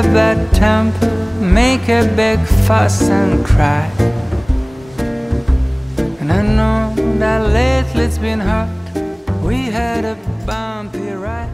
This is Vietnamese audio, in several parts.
a bad temper, make a big fuss and cry. And I know that lately it's been hard. We had a bumpy ride.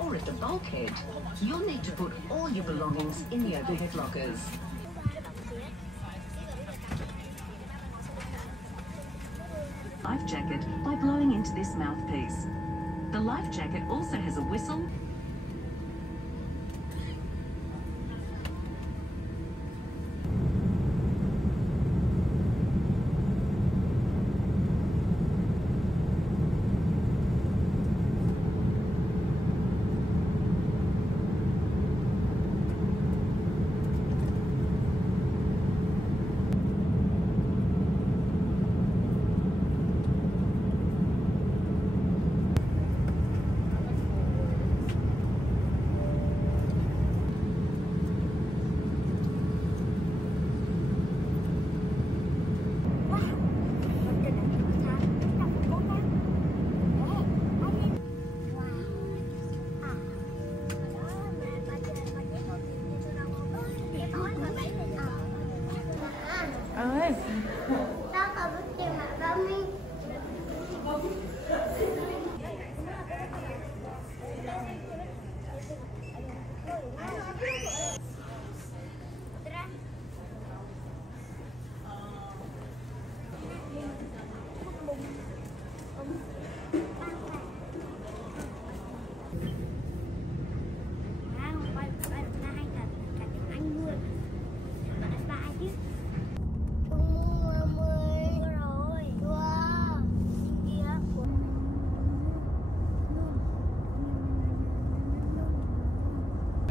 Or at the bulkhead, you'll need to put all your belongings in the overhead lockers. Life jacket by blowing into this mouthpiece. The life jacket also has a whistle .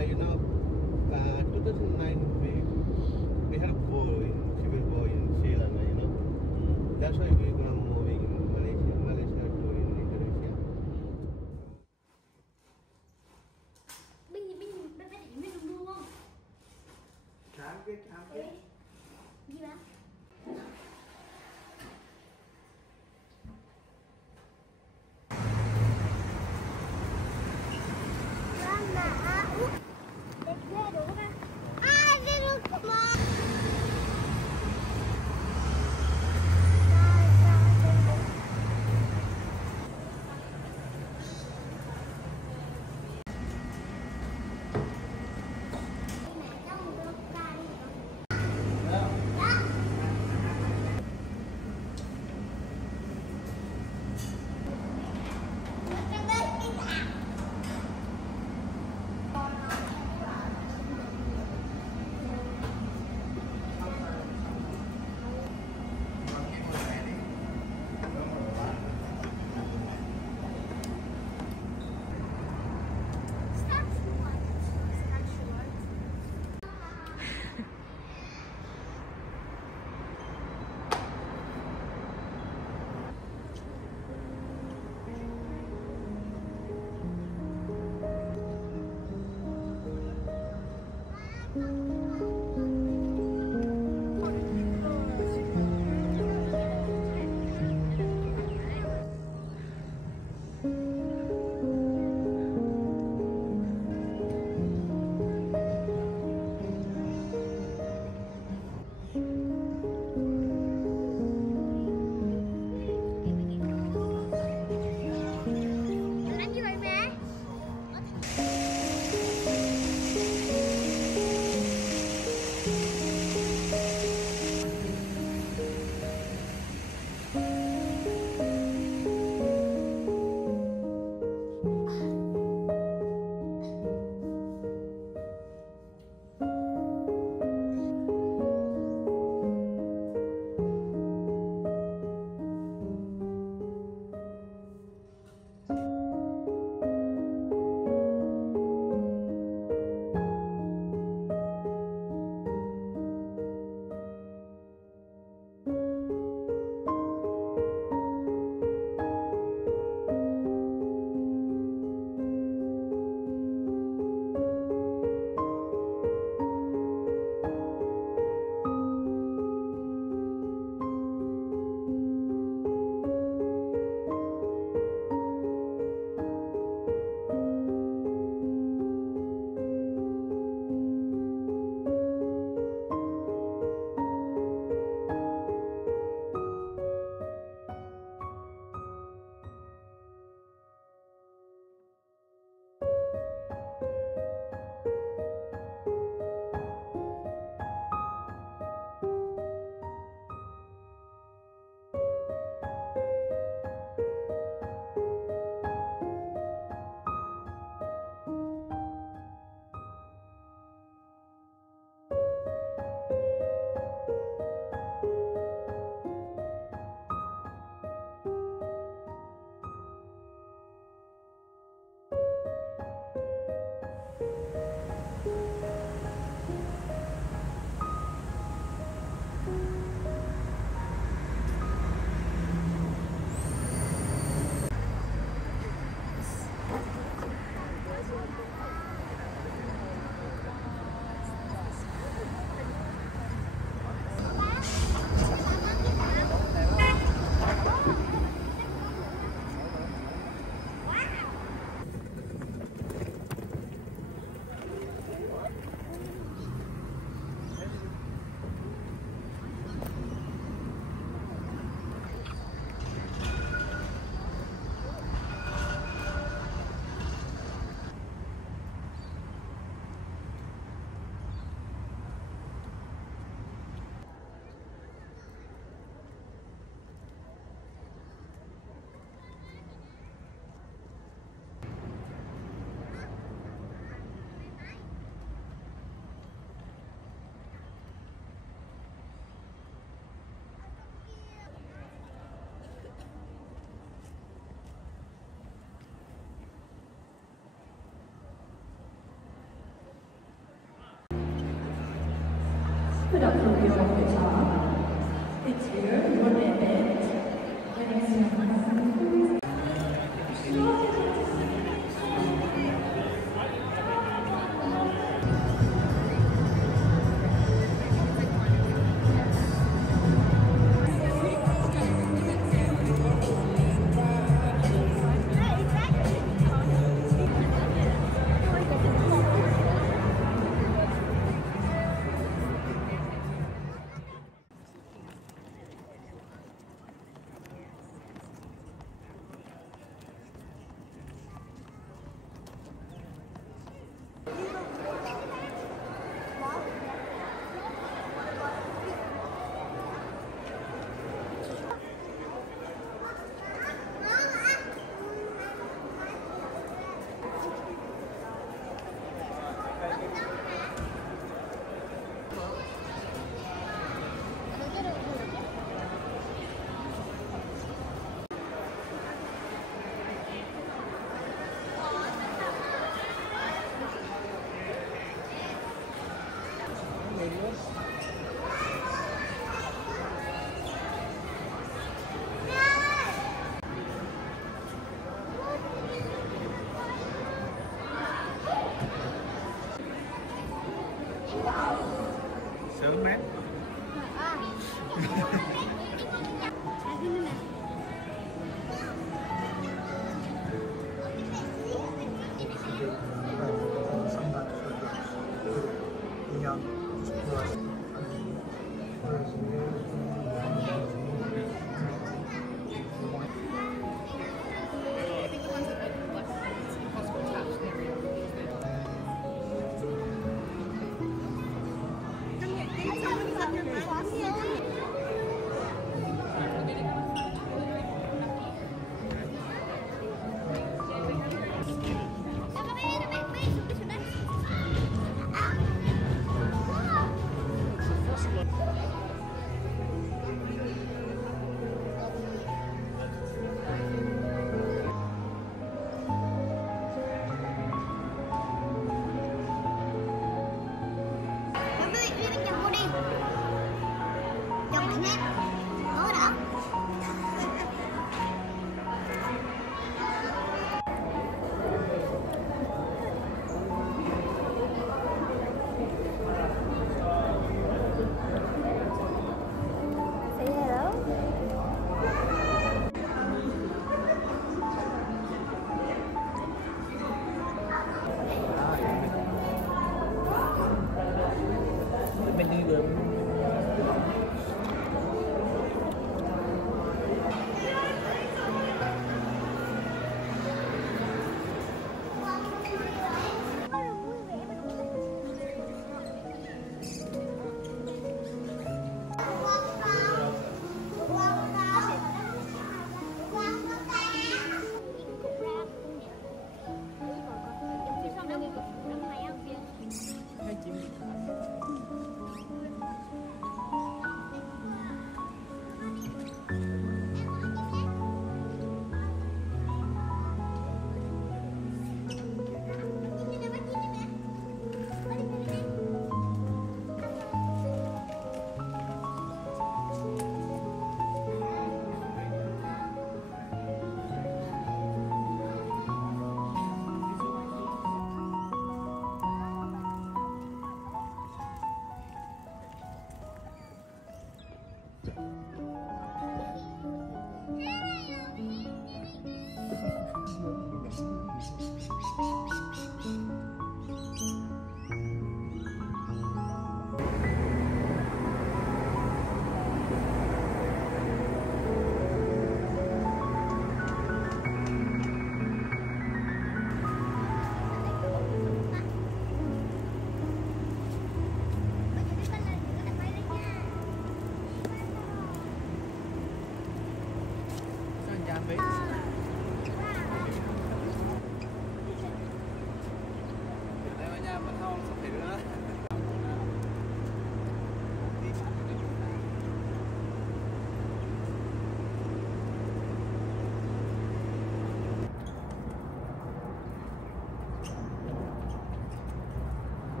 You know, 2009 we had a war, civil war in Sri Lanka. You know, that's why we're gonna move in Malaysia to Indonesia.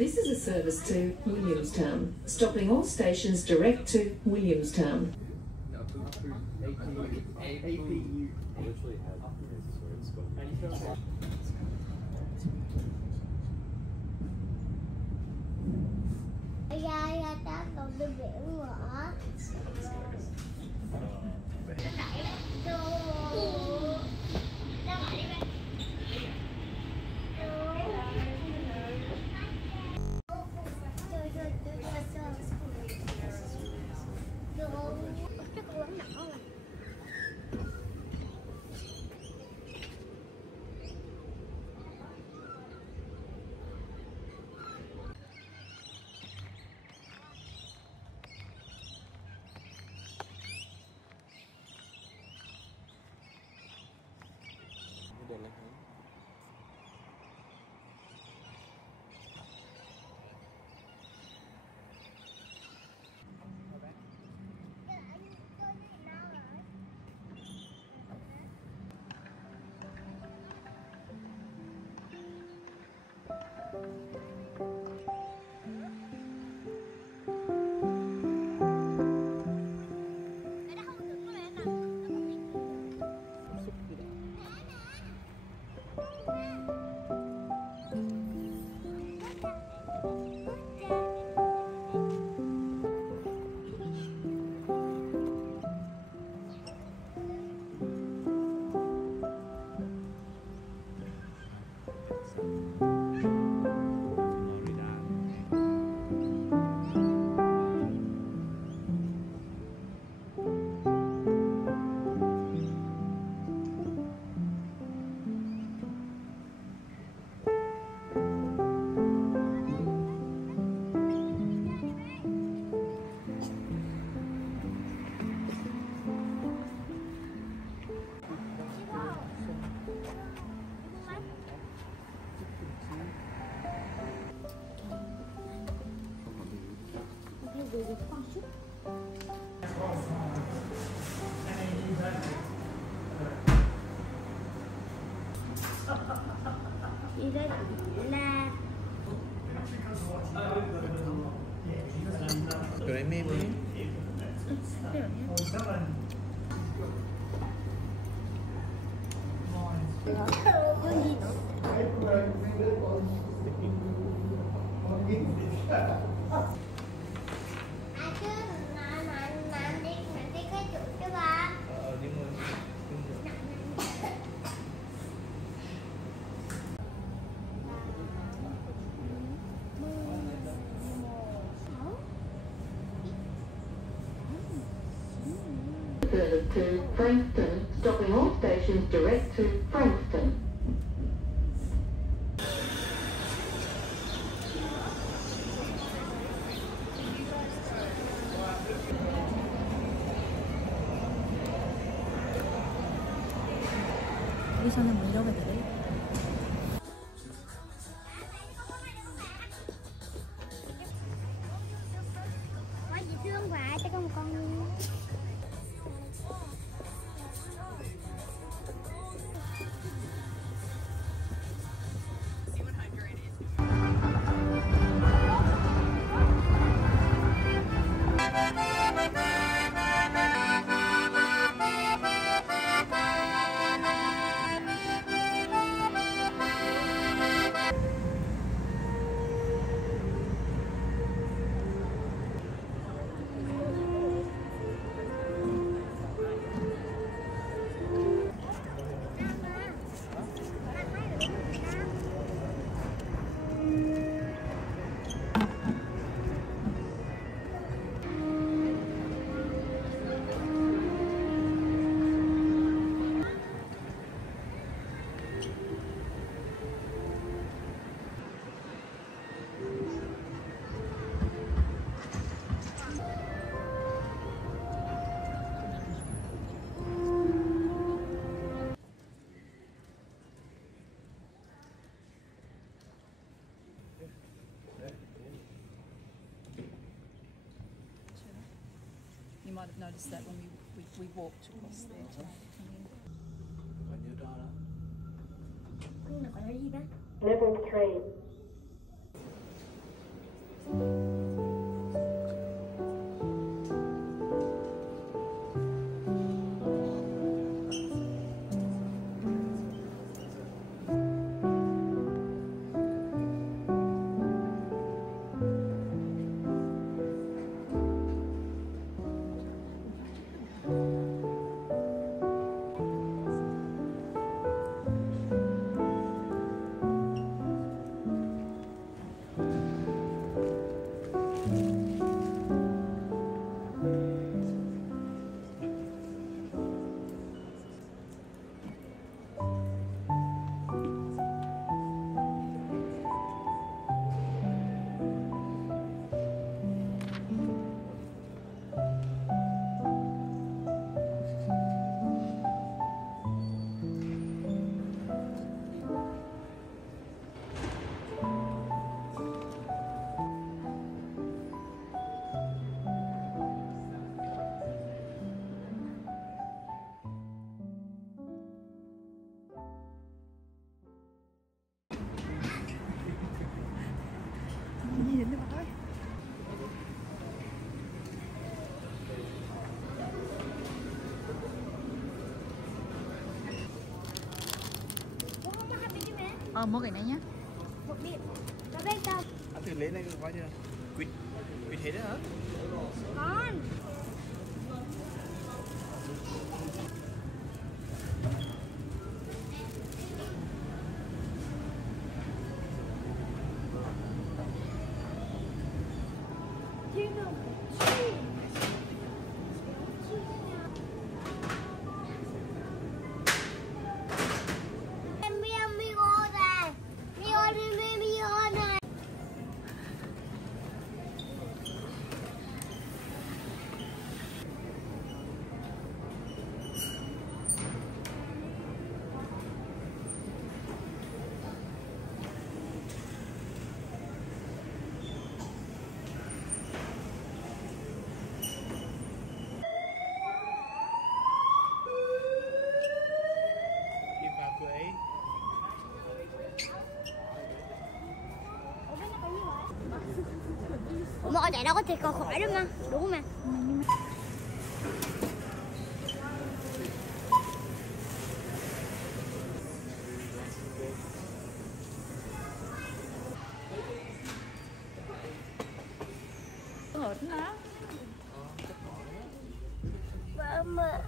This is a service to Williamstown, stopping all stations direct to Williamstown. Cái mềm đi. Service to Frankston, stopping all stations direct to Frankston. 여기서는 뭐 이러게 돼? Quá dễ thương quá, cho con một con. You might have noticed that when we walked across there to come in. Nó gọi là gì đó? Level 3. Nhìn nó thôi. Mua cái này nhé. Một bịch. Có biết không? Anh thử lấy này coi chưa? Quýt hết đấy hả? Con. Ủa ở đây đâu có thể còn khỏi đâu mà, đúng không mà? Hột nó. Mama.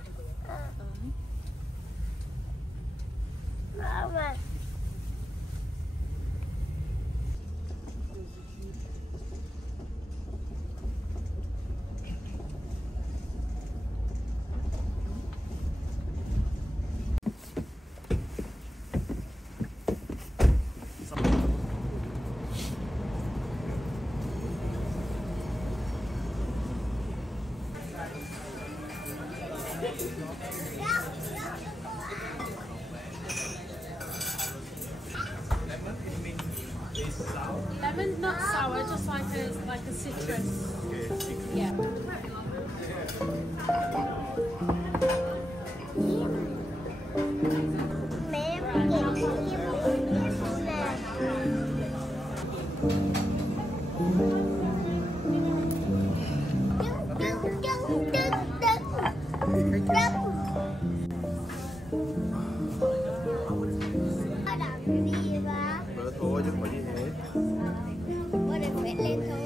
Mama. Lemon, not sour, just like a citrus. Yeah. Mẹ em kẹp kia một nè. Thôi chứ không phải gì hết. Bữa này phải lên thôi.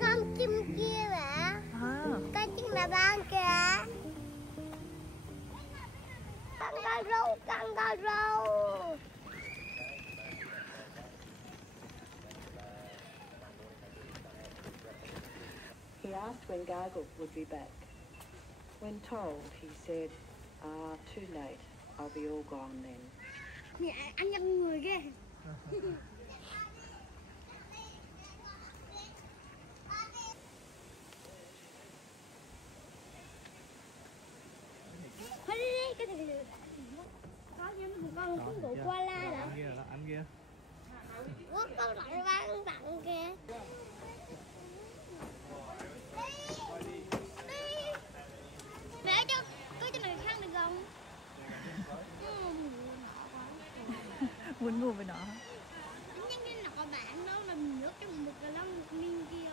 Con chim kia hả? Con chim là ban kìa. Con có râu, con có râu. He asked when Gargle would be back. When told, he said, too late. I'll be all gone then. Mẹ ăn nhầm người ghê. Thôi đi, cái gì có nhưng một con cũng đủ koala đó. Anh kia. Có con lại bán tặng kìa. Mẹ cho có cho này khăn được không? Muốn mua với nó. Nhưng cái nọ bạn nó làm nước trong một cái lon miên kia.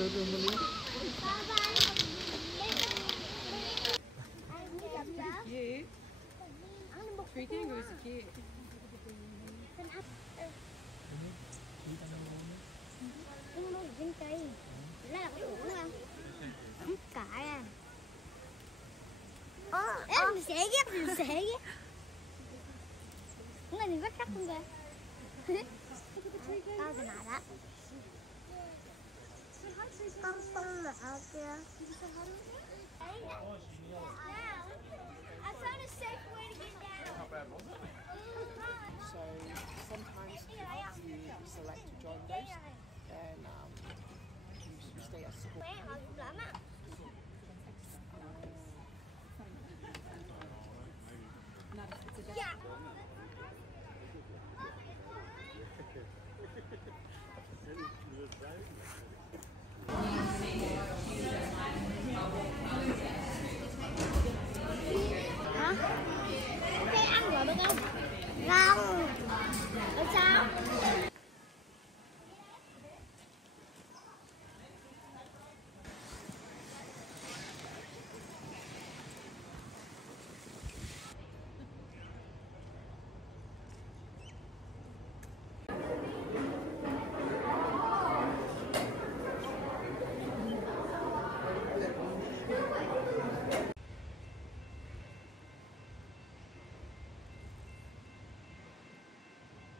Cute. Three kangaroos are cute. Nó nuôi trên cây. Nó là cái uổng không? Cãi à. Mình sẽ ghép, mình sẽ ghép. Cái này mình rất chắc không kìa. Tao thì nào đó. Con mà ở kia. I found a safe way to get down. Not bad, was it? So sometimes you select to join those and you stay at school. Mẹ họ cũng lắm á. Dạ. Hả? Thế ăn rồi được không? Không. Tại sao?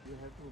You have to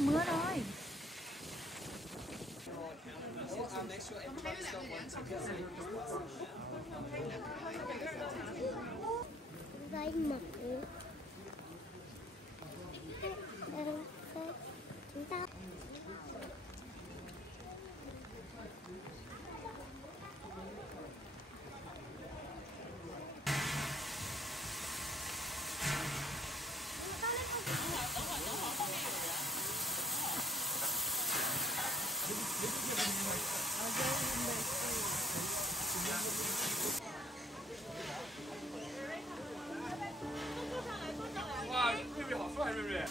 Mưa rồi. Dây mực. Chúng ta哇，瑞瑞好帅，瑞瑞。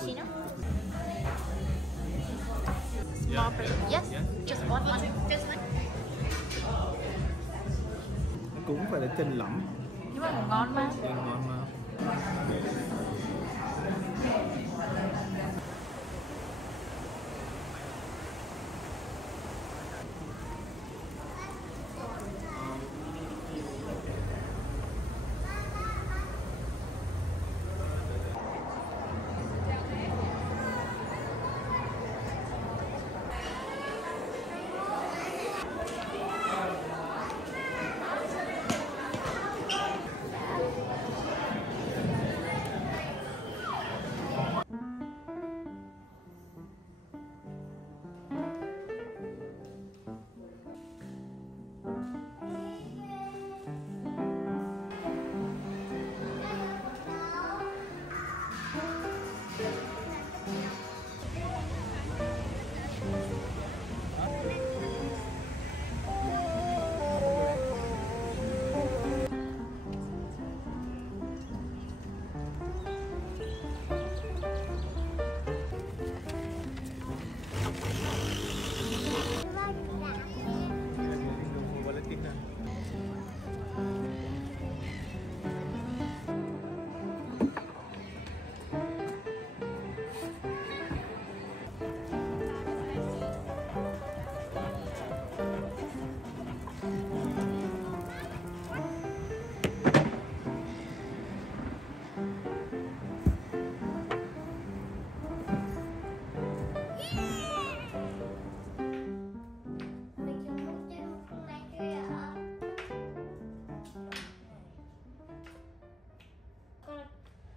cappuccino? Small for yes, just one. Just one. Nó cũng phải là chân lắm. Nhưng mà ngon mà. Ngon mà.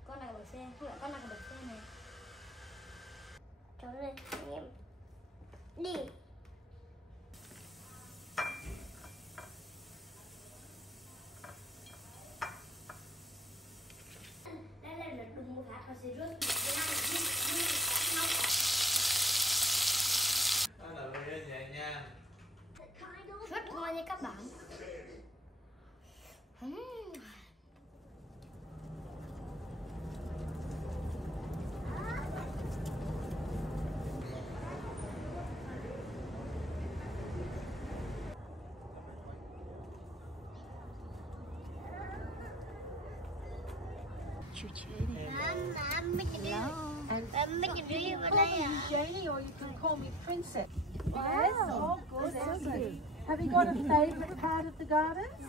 Con này có xe, không phải con này có được xe này. Cháu lên em đi. Đây là đùng một phát và sẽ rớt. Đó là bây giờ nha. Rất ngon nha các bạn. Janie, or you can call me Princess. Yes, all good, excellent. Have you got a favourite part of the gardens?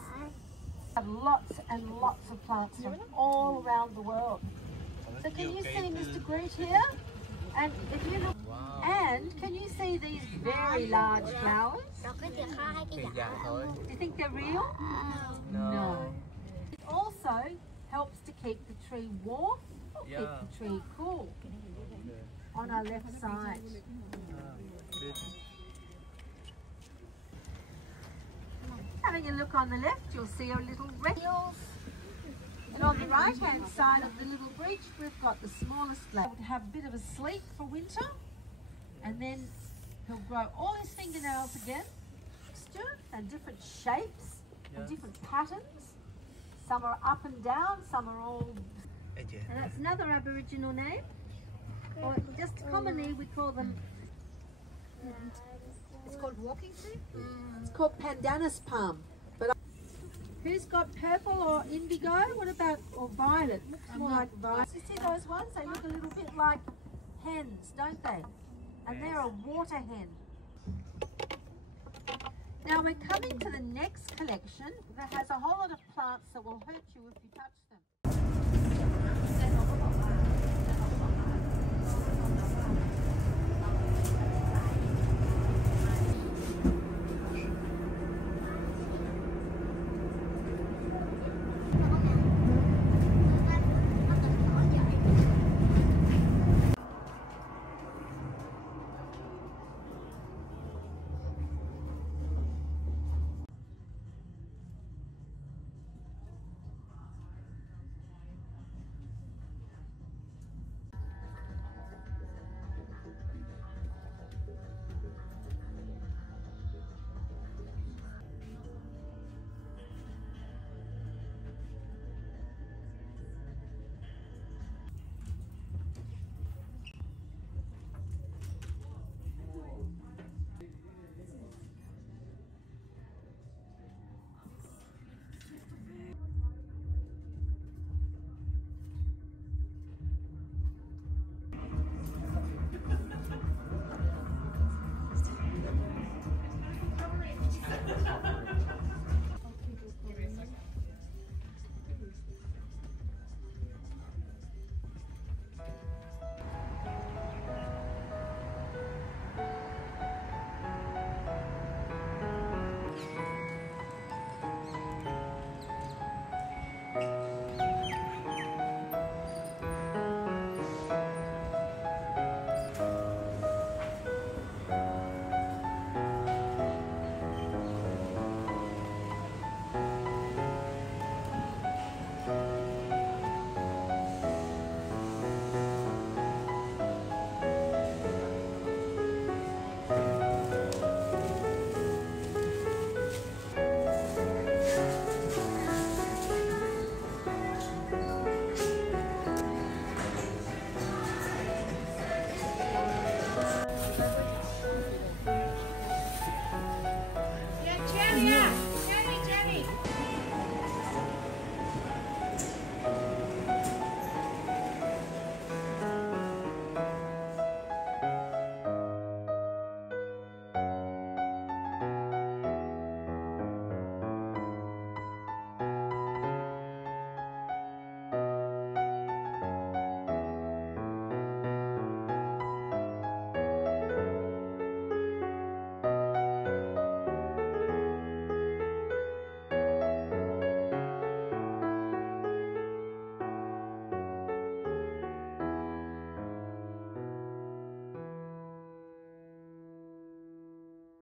Have lots and lots of plants from all around the world. So can you see Mr. Groot here? And if you look, and can you see these very large flowers? Do you think they're real? No. It also helps to keep the tree warm or keep the tree cool. On our left side. Having a look on the left, you'll see our little rectangles. And on the right hand side of the little breach, we've got the smallest flower. Have a bit of a sleep for winter, and then he'll grow all his fingernails again, texture and different shapes and different patterns. Some are up and down, some are all. And that's another Aboriginal name. Or just commonly we call them. It's called walking tree. It's called pandanus palm. But who's got purple or indigo? What about or violet? Looks more like violet. You see those ones? They look a little bit like hens, don't they? And they're a water hen. Now we're coming to the next collection that has a whole lot of plants that will hurt you if you touch them.